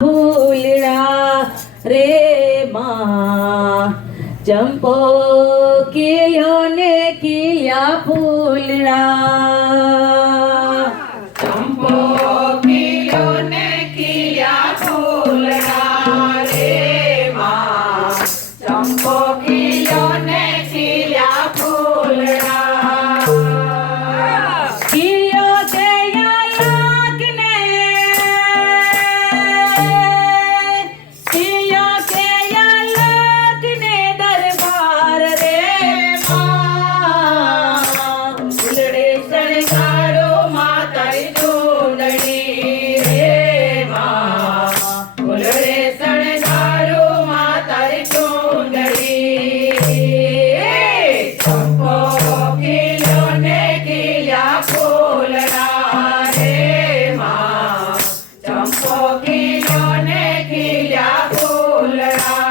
ફૂલડા રે માં ચંપો કિલ્યો ને કિલ્યા ફૂલડા ચંપો કિલ્યો ને કિલ્યા ફૂલડા રે માં ચંપો કિલ્યો ને કિલ્યા ફૂલડા કિલ્યો છે યાકને કિલ્યો છે યાકને દરબાર રે માં ફૂલડે શણગારો માતારી ચૂંદડી રે માં ફૂલડે શણગારો માતારી ચૂંદડી ચંપો કિલ્યો ને કિલ્યા ફૂલડા રે માં ચંપો કિલ્યો ને કિલ્યા ફૂલડા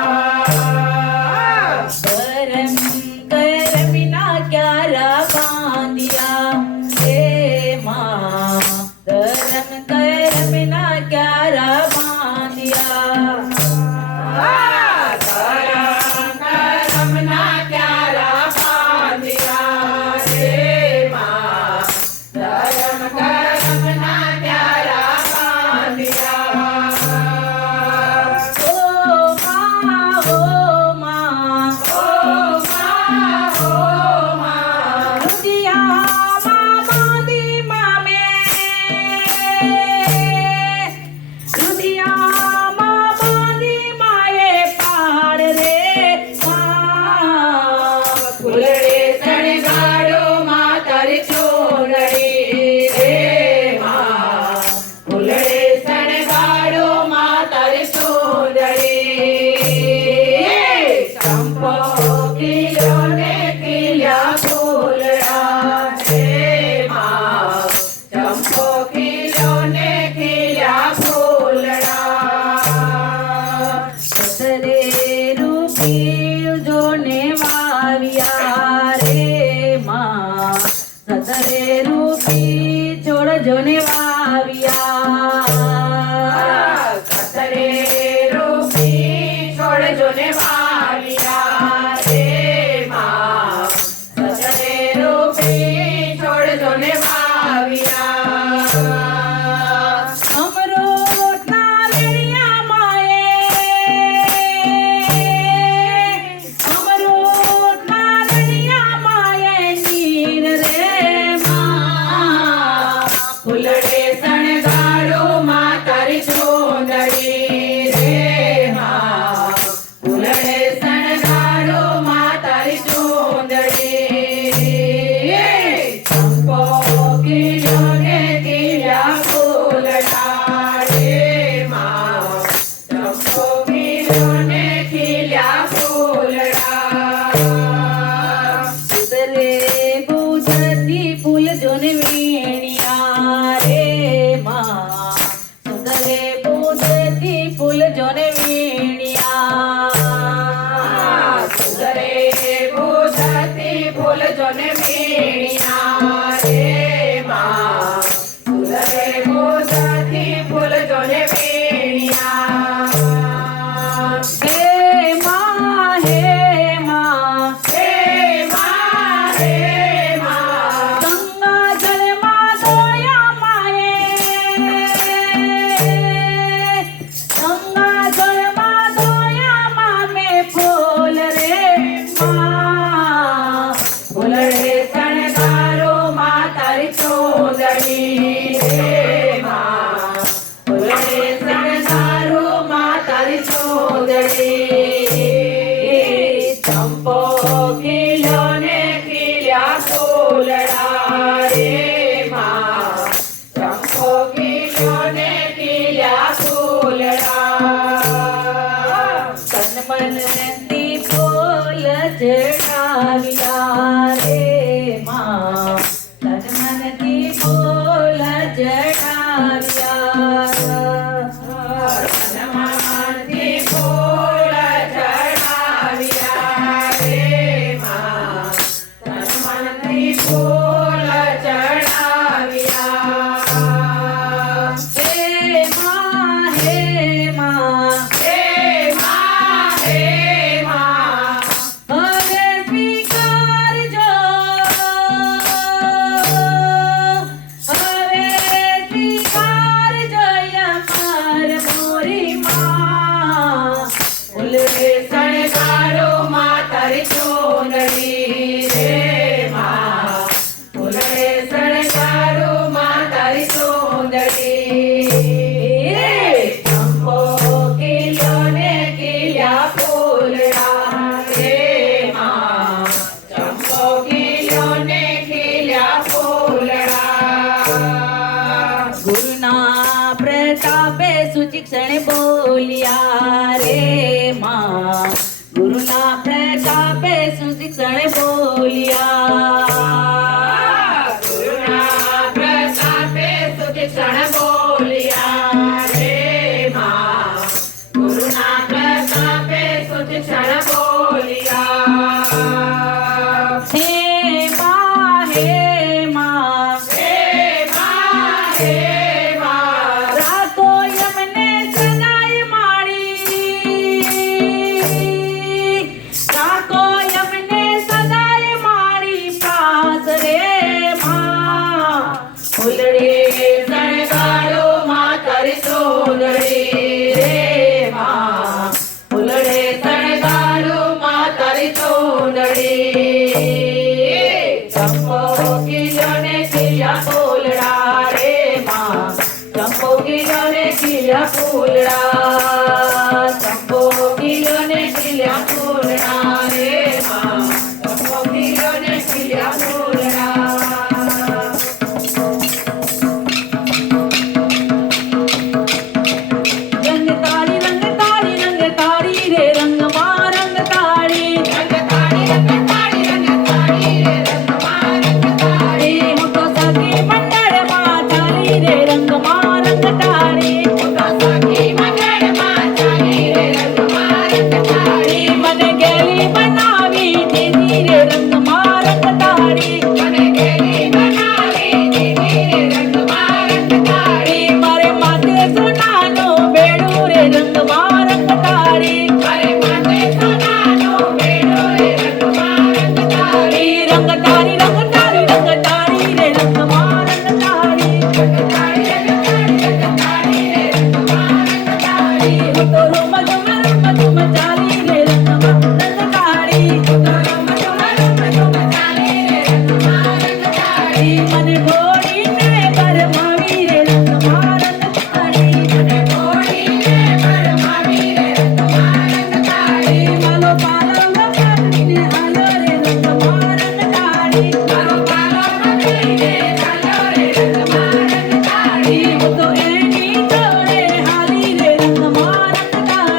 કરમ કરમિના ક્યારા બાંધિયા રે માં કરમ કરમિના ક્યારા બાંધિયા કરમના ક્યારા બાંધ્યા રે માં કરમના ક્યારા બાંધ્યા ઓ માં ઓ માં ઓ માં રુદિયામાં બાંધી મામે રુદિયામાં બાંધી માએ પાડ રે ફૂલડે શણગારો માતારી ચૂંદડી રે માં ફૂલડે શણગારો માતારી ચૂંદડી ચંપો કિલ્યો ને કિલ્યા ફૂલડા રે માં ચંપો કિલ્યો ને કિલ્યા ફૂલડા સતરે રૂપી જોને વાવ્યા રે માં સતરે રૂપી છોડ જોને વાવ્યા સતરે રૂપી છોડજો ને વાવ્યા રે માં સતરે રૂપી છોડજો ને વાવ્યા અમરોટના વેણિયા માએ અમરોટના વેણિયા માએ નીર રે માં ફૂલડે શણગારો માતારી ચૂંદડી રે માં ફૂલડે શણગારો માતારી ચૂંદડી ચંપો કિલ્યો ને કિલ્યા ફૂલડા રે માં ચંપો કિલ્યો ને કિલ્યા ફૂલડા સુધરે ગુજરાતી ફૂલ જોને વેણિયા રે માં સુધરે ગુજરાતી ફૂલ જોને વેણિયા સુધરે ગુજરાતી ફૂલ જોને વેણિયા રે માં સુધરે ગુજરાતી ફૂલ જોને વેણિયા હે માં હે માં હે માં હે માં ગંગા જળમાં દોયા માએ ગંગા જળ તારી ચૂંદડી રે માં ફૂલડે શણગારું માં તારી ચૂંદડી ચંપો ખીલ્યો ને ખીલ્યા ફૂલડા રે માં ચંપો ખીલ્યો ને ખીલ્યા ફૂલડા ગુરુના પ્રતાપે સુશિક્ષણ બોલ્યા રે માં ગુરુના પ્રતાપે સુશિક્ષણ બોલ્યા ગુરુના પ્રતાપે સુશિક્ષણ બોલ્યા રે માં ગુરુના પ્રતાપે સુશિક્ષણ બોલ્યા હે માં હે માં હે માં હે માં રાખો યમને સદાય માડી રાખો યમને સદાય માડી પાસ રે માં ફૂલડે શણગારો માં તારી ચૂંદડી રે માં ફૂલડે શણગારો માં તારી ચૂંદડી ચંપો ખીલ્યો ને ખીલ્યા ફૂલડા રે માં ચંપો ખીલ્યો ને ખીલ્યા ફૂલડા ચંપો ખીલ્યો ને ખીલ્યા ફૂલડા રે માં ચંપો ખીલ્યો ને ખીલ્યા ફૂલડા રંગ તાળી રે રંગમાં રંગ તાળી હું તો સખી મંડળમાં ચાલી રે રંગમાં રંગ તાળી મને ગેલી બનાવી દીધી રે રંગમાં રંગ તાળી મારે માથે સોનાનો બેડું રે રંગમાં રંગ તાળી રંગ તાળી રે રંગમાં રંગ તાળી હું તો રૂમ ચાલી રે રંગમાં રંગ તાળી મને ઘોડીને ભરમાવી રે રંગમાં રંગ તાળી માલો પાલવ પકડીને હાલો રે રંગમાં રંગ તાળી હું તો એની જોડે હાલી રે રંગમાં રંગ તાળી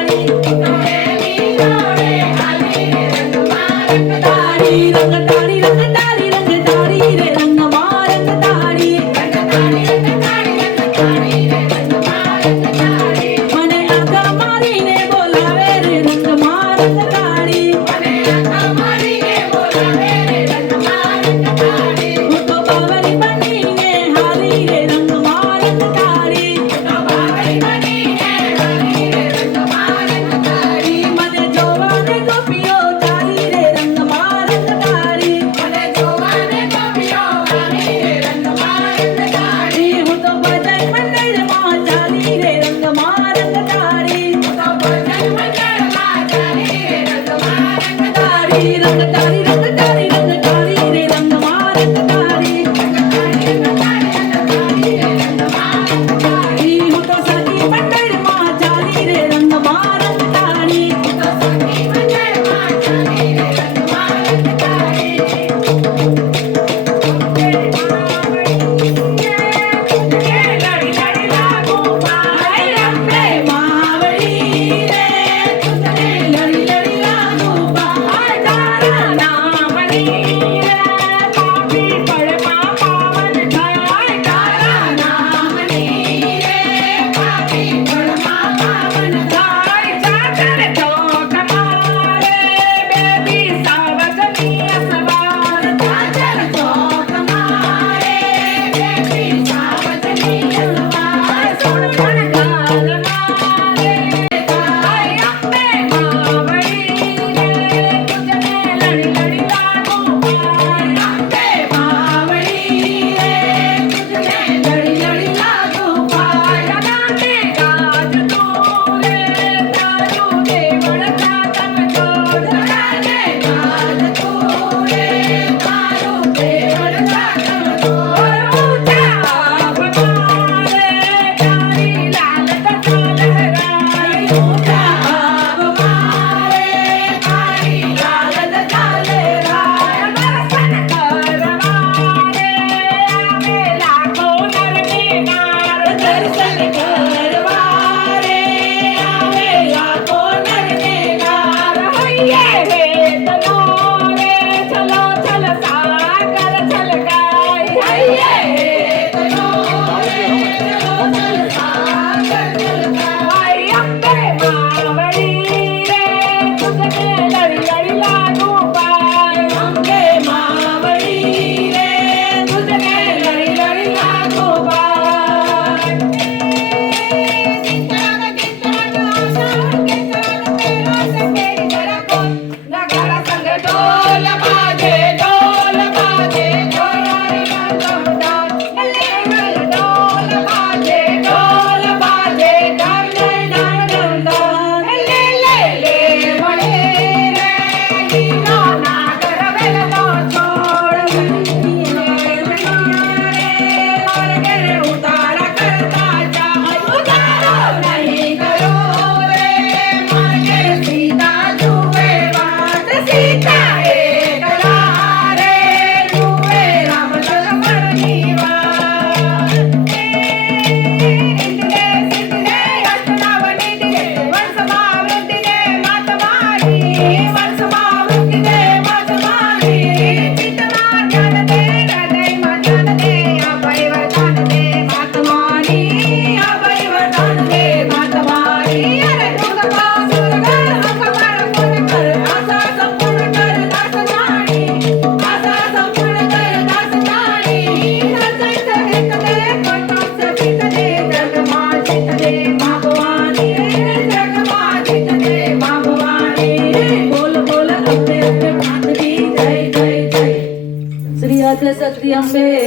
જય અંબે